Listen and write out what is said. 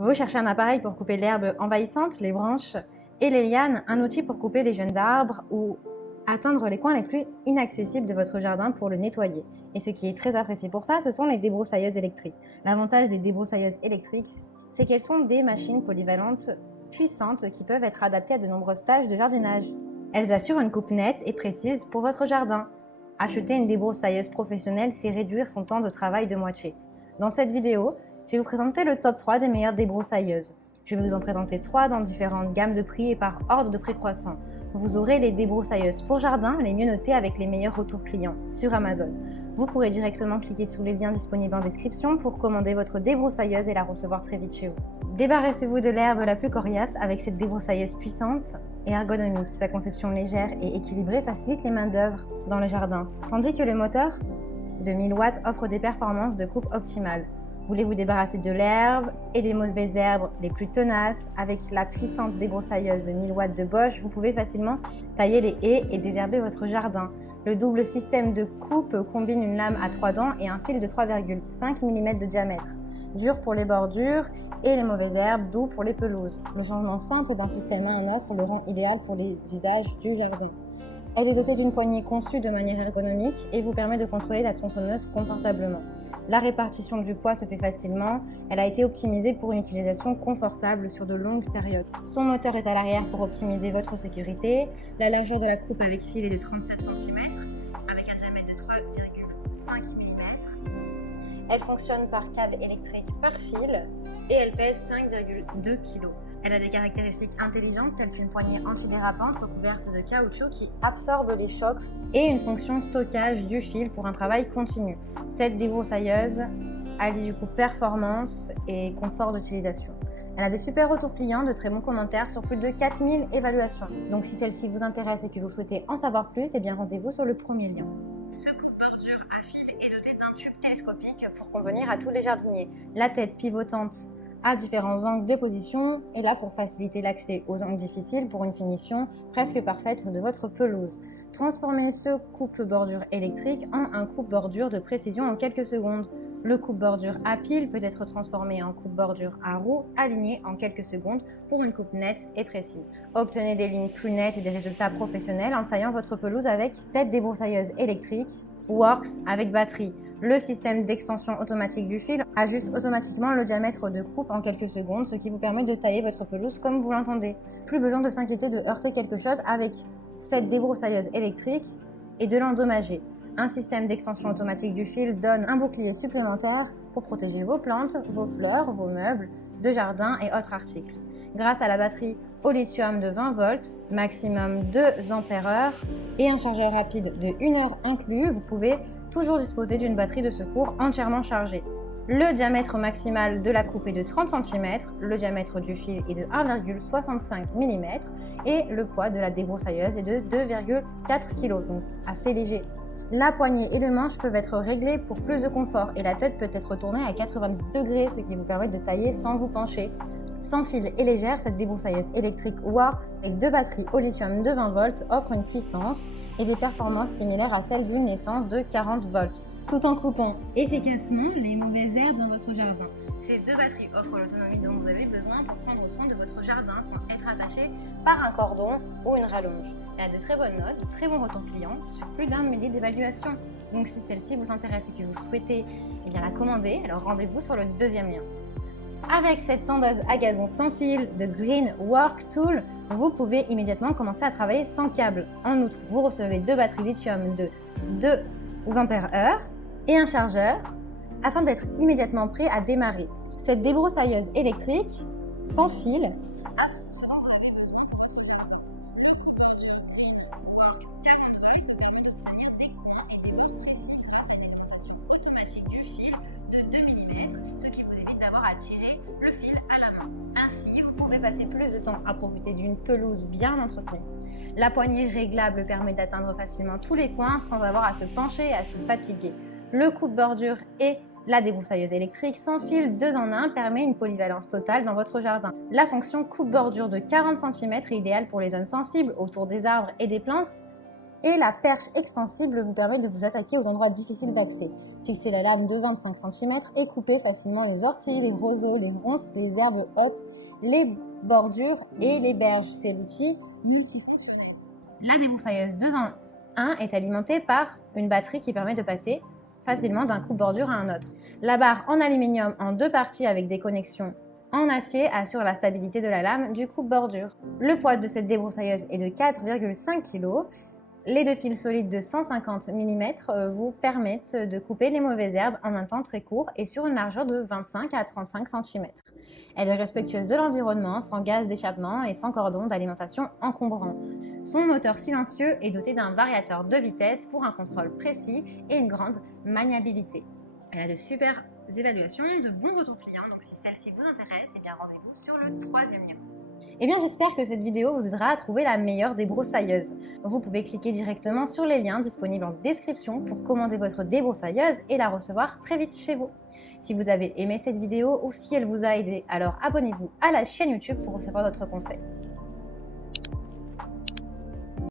Vous cherchez un appareil pour couper l'herbe envahissante, les branches et les lianes, un outil pour couper les jeunes arbres ou atteindre les coins les plus inaccessibles de votre jardin pour le nettoyer. Et ce qui est très apprécié pour ça, ce sont les débroussailleuses électriques. L'avantage des débroussailleuses électriques, c'est qu'elles sont des machines polyvalentes puissantes qui peuvent être adaptées à de nombreuses tâches de jardinage. Elles assurent une coupe nette et précise pour votre jardin. Acheter une débroussailleuse professionnelle, c'est réduire son temps de travail de moitié. Dans cette vidéo, je vais vous présenter le top 3 des meilleures débroussailleuses. Je vais vous en présenter 3 dans différentes gammes de prix et par ordre de prix croissant. Vous aurez les débroussailleuses pour jardin, les mieux notées avec les meilleurs retours clients sur Amazon. Vous pourrez directement cliquer sur les liens disponibles en description pour commander votre débroussailleuse et la recevoir très vite chez vous. Débarrassez-vous de l'herbe la plus coriace avec cette débroussailleuse puissante et ergonomique. Sa conception légère et équilibrée facilite les mains d'œuvre dans le jardin, tandis que le moteur de 1000 watts offre des performances de coupe optimales. Voulez vous débarrasser de l'herbe et des mauvaises herbes les plus tenaces? Avec la puissante débroussailleuse de 1000 watts de Bosch, vous pouvez facilement tailler les haies et désherber votre jardin. Le double système de coupe combine une lame à 3 dents et un fil de 3,5 mm de diamètre. Dur pour les bordures et les mauvaises herbes, doux pour les pelouses. Le changement simple d'un système à un autre le rend idéal pour les usages du jardin. Elle est dotée d'une poignée conçue de manière ergonomique et vous permet de contrôler la tronçonneuse confortablement. La répartition du poids se fait facilement, elle a été optimisée pour une utilisation confortable sur de longues périodes. Son moteur est à l'arrière pour optimiser votre sécurité. La largeur de la coupe avec fil est de 37 cm, avec un diamètre de 3,5 mm. Elle fonctionne par câble électrique par fil et elle pèse 5,2 kg. Elle a des caractéristiques intelligentes telles qu'une poignée antidérapante recouverte de caoutchouc qui absorbe les chocs et une fonction stockage du fil pour un travail continu. Cette débroussailleuse allie du coup performance et confort d'utilisation. Elle a de super retours clients, de très bons commentaires sur plus de 4000 évaluations. Donc si celle-ci vous intéresse et que vous souhaitez en savoir plus, eh bien rendez-vous sur le premier lien. Ce coupe-bordure à fil est doté d'un tube télescopique pour convenir à tous les jardiniers. La tête pivotante à différents angles de position est là pour faciliter l'accès aux angles difficiles pour une finition presque parfaite de votre pelouse. Transformez ce coupe-bordure électrique en un coupe-bordure de précision en quelques secondes. Le coupe-bordure à pile peut être transformé en coupe-bordure à roue aligné en quelques secondes pour une coupe nette et précise. Obtenez des lignes plus nettes et des résultats professionnels en taillant votre pelouse avec cette débroussailleuse électrique Works avec batterie. Le système d'extension automatique du fil ajuste automatiquement le diamètre de coupe en quelques secondes, ce qui vous permet de tailler votre pelouse comme vous l'entendez. Plus besoin de s'inquiéter de heurter quelque chose avec cette débroussailleuse électrique et de l'endommager. Un système d'extension automatique du fil donne un bouclier supplémentaire pour protéger vos plantes, vos fleurs, vos meubles de jardin et autres articles. Grâce à la batterie au lithium de 20 volts, maximum 2 ampères-heure et un chargeur rapide de 1 heure inclus, vous pouvez toujours disposer d'une batterie de secours entièrement chargée. Le diamètre maximal de la coupe est de 30 cm, le diamètre du fil est de 1,65 mm et le poids de la débroussailleuse est de 2,4 kg, donc assez léger. La poignée et le manche peuvent être réglés pour plus de confort et la tête peut être tournée à 90 degrés, ce qui vous permet de tailler sans vous pencher. Sans fil et légère, cette débroussailleuse électrique Works avec 2 batteries au lithium de 20 volts offre une puissance et des performances similaires à celles d'une essence de 40 volts, tout en coupant efficacement les mauvaises herbes dans votre jardin. Ces 2 batteries offrent l'autonomie dont vous avez besoin pour prendre soin de votre jardin sans être attaché par un cordon ou une rallonge. Elle a de très bonnes notes, de très bons retours clients sur plus d'un millier d'évaluations. Donc si celle-ci vous intéresse et que vous souhaitez la commander, alors rendez-vous sur le deuxième lien. Avec cette tondeuse à gazon sans fil de Green Work Tool, vous pouvez immédiatement commencer à travailler sans câble. En outre, vous recevez 2 batteries lithium de 2 ampères-heure et un chargeur afin d'être immédiatement prêt à démarrer. Cette débroussailleuse électrique sans fil a ce dont vous avez besoin. Permet d'obtenir des coins et des bords précis grâce à une alimentation automatique du fil de 2 mm, ce qui vous évite d'avoir à tirer le fil à la main. Ainsi, vous pouvez passer plus de temps à profiter d'une pelouse bien entretenue. La poignée réglable permet d'atteindre facilement tous les coins sans avoir à se pencher et à se fatiguer. Le coupe-bordure et la débroussailleuse électrique sans fil 2 en 1 permet une polyvalence totale dans votre jardin. La fonction coupe-bordure de 40 cm est idéale pour les zones sensibles autour des arbres et des plantes Et la perche extensible vous permet de vous attaquer aux endroits difficiles d'accès. Fixez la lame de 25 cm et coupez facilement les orties, les roseaux, les ronces, les herbes hautes, les bordures et les berges. C'est l'outil multifonction. La débroussailleuse 2 en 1 est alimentée par une batterie qui permet de passer facilement d'un coupe-bordure à un autre. La barre en aluminium en 2 parties avec des connexions en acier assure la stabilité de la lame du coupe-bordure. Le poids de cette débroussailleuse est de 4,5 kg. Les 2 fils solides de 150 mm vous permettent de couper les mauvaises herbes en un temps très court et sur une largeur de 25 à 35 cm. Elle est respectueuse de l'environnement, sans gaz d'échappement et sans cordon d'alimentation encombrant. Son moteur silencieux est doté d'un variateur de vitesse pour un contrôle précis et une grande maniabilité. Elle a de super évaluations, de bons retours clients, donc si celle-ci vous intéresse, eh bien rendez-vous sur le 3e lien. Eh bien, j'espère que cette vidéo vous aidera à trouver la meilleure débroussailleuse. Vous pouvez cliquer directement sur les liens disponibles en description pour commander votre débroussailleuse et la recevoir très vite chez vous. Si vous avez aimé cette vidéo ou si elle vous a aidé, alors abonnez-vous à la chaîne YouTube pour recevoir d'autres conseils.